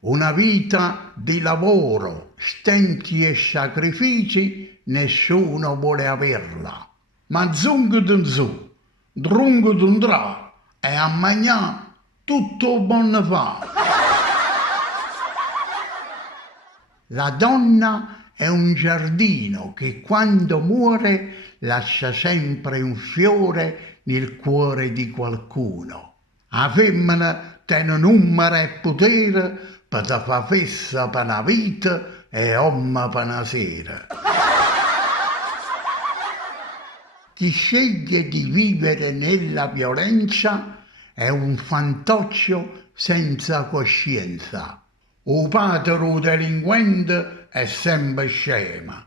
Una vita di lavoro, stenti e sacrifici, nessuno vuole averla. Ma zungo d'un zu, drungo d'un dra, e a mangià tutto buon fa. La donna è un giardino che quando muore lascia sempre un fiore nel cuore di qualcuno. La femmina tiene numero e potere per te fa fessa per una vita e uomo per una sera. Chi sceglie di vivere nella violenza è un fantoccio senza coscienza. O padre delinquente è sempre scema,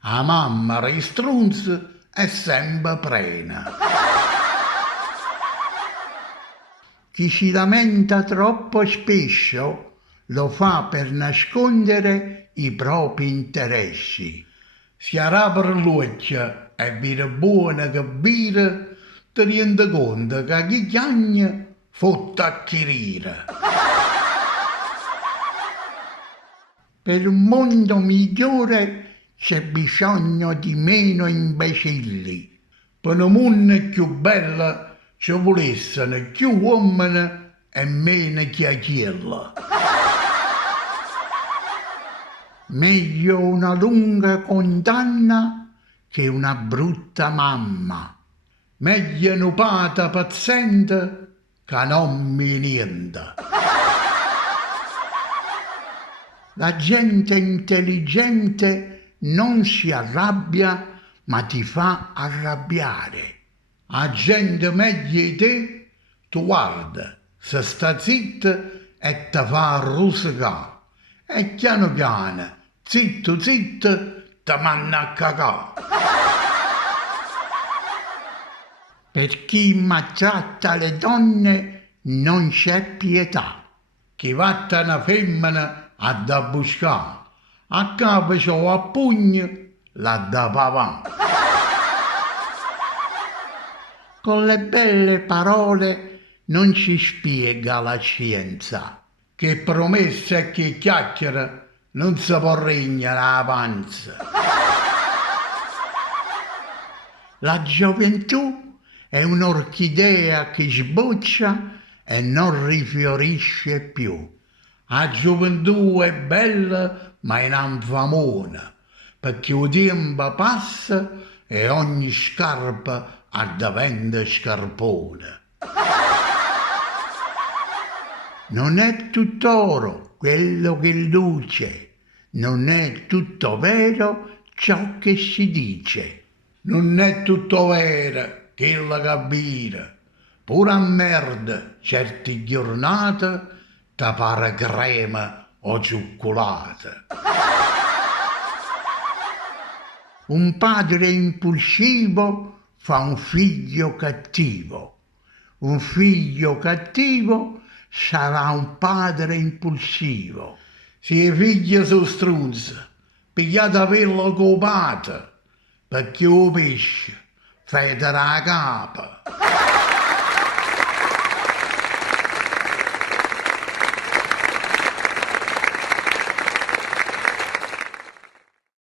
la mamma ristrunz è sempre prena. Chi si lamenta troppo spesso lo fa per nascondere i propri interessi. Si arrabra l'occhio e vira buona che vira, ti rendi conto che chi chiagna fotta a chirire. Per un mondo migliore c'è bisogno di meno imbecilli. Per un mondo più bello ci volessero più uomini e meno chiacchiere. Meglio una lunga condanna che una brutta mamma. Meglio un padre paziente che non mi niente. La gente intelligente non si arrabbia, ma ti fa arrabbiare. La gente meglio di te, tu guarda, se sta zitta e ti fa arrossicare. E piano piano, zitto zitto, ti manna a cacà. Per chi maltratta le donne non c'è pietà. Chi vatta una femmina a da buscare, a capo c'ho a pugno, la da papà. Con le belle parole non si spiega la scienza, che promessa e che chiacchiera non si può regnare la panza. La gioventù è un'orchidea che sboccia e non rifiorisce più. La gioventù è bella ma è un'infamona, perché il tempo passa e ogni scarpa addiventa scarpone. Non è tutto oro quello che luce, non è tutto vero ciò che si dice. Non è tutto vero quello che vira, pure a merda certe giornate ti pare crema o cioccolata. Un padre impulsivo fa un figlio cattivo. Un figlio cattivo sarà un padre impulsivo. Se i figli sono strunzi, pigliate a averlo copato, perché o pesce federa a capa.